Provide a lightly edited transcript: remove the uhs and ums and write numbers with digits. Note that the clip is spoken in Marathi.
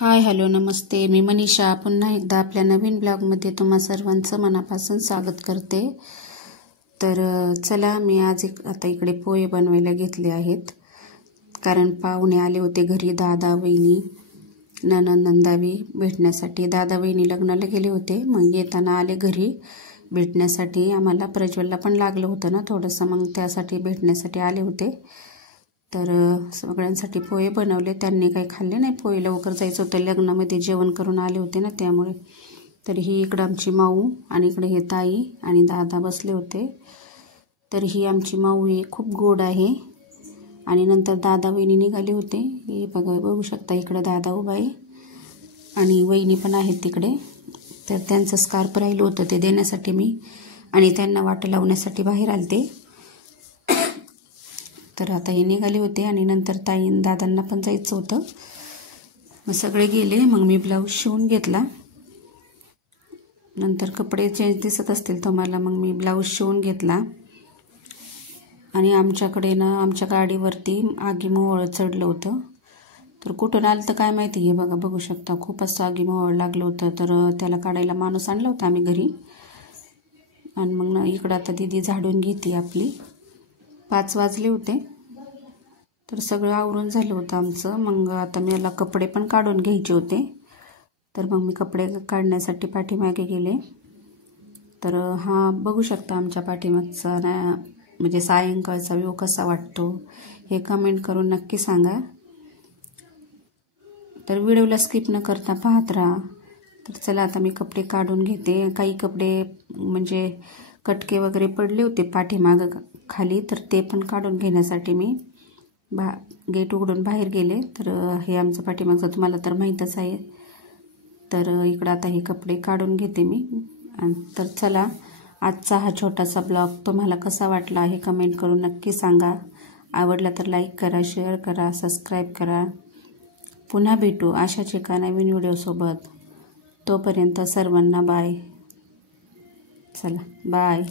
हाय हॅलो नमस्ते, मी मनीषा पुन्हा एकदा आपल्या नवीन ब्लॉगमध्ये तुम्हा सर्वांचं मनापासून स्वागत करते। तर चला मी आज आता इकडे पोहे बनवायला घेतले आहेत, कारण पाहुणे आले होते घरी, दादा वहिनी नणंद नंदावी भेटण्यासाठी। दादा वहिनी लग्नाला गेले होते, मग येताना आले घरी भेटण्यासाठी। आम्हाला प्रज्वलला पण लागलं होतं ना थोडंसं, मग त्यासाठी भेटण्यासाठी आले होते। तर सगळ्यांसाठी पोहे बनवले, त्यांनी काही खाल्ले नाही, पोहे लवकर जायचं होतं, लग्नामध्ये जेवण करून आले होते ना त्यामुळे। तर ही इकडं आमची माऊ आणि इकडे हे ताई आणि दादा बसले होते। तर ही आमची माऊ ही खूप गोड आहे। आणि नंतर दादा वहिनी निघाले होते, हे बघू शकता इकडे दादा उभा आहे आणि वहिनी पण आहेत तिकडे। तर त्यांचं स्कार्फ राहिलं होतं ते देण्यासाठी मी आणि त्यांना वाट लावण्यासाठी बाहेर आलते। तर आता हे निघाले होते आणि नंतर ताई दादांना पण जायचं होतं, मग सगळे गेले। मग मी ब्लाऊज शिवून घेतला, नंतर कपडे चेंज दिसत असतील तुम्हाला, मग मी ब्लाऊज शिवून घेतला। आणि आमच्याकडे ना आमच्या गाडीवरती आगीमोहोळ चढलं होतं, तर कुठून आलं तर काय माहिती। हे बघा, बघू शकता खूप असं आगीमोहोळ लागलं होतं। तर त्याला काढायला माणूस आणला होता आम्ही घरी। आणि मग इकडं आता दीदी झाडून घेते आपली। 5 वाजले होते, तर सगळं आवरून झालं होतं आमचं। मग आता मला कपडे पण काढून घ्यायचे होते, तर मग मी कपडे काढण्यासाठी पाठीमागे गेले। तर हा बघू शकता आमच्या पाठीमागचा म्हणजे सायंकाळचा व्ह्यू कसा वाटतो हे कमेंट करून नक्की सांगा। तर व्हिडिओला स्किप न करता पाहत राहा। तर चला आता मी कपडे काढून घेते। काही कपडे म्हणजे कटके वगैरे पडले होते पाठीमाग खाली, तर ते पण काढून घेण्यासाठी मी गेट उघडून बाहेर गेले। तर हे आमचं पाठीमागचं तुम्हाला तर माहीतच आहे। तर इकडं आता हे कपडे काढून घेते मी। तर चला, आजचा हा छोटासा ब्लॉग तुम्हाला कसा वाटला हे कमेंट करून नक्की सांगा। आवडला तर लाईक करा, शेअर करा, सबस्क्राईब करा। पुन्हा भेटू अशाच एका नवीन व्हिडिओसोबत। तोपर्यंत सर्वांना बाय। चला बाय।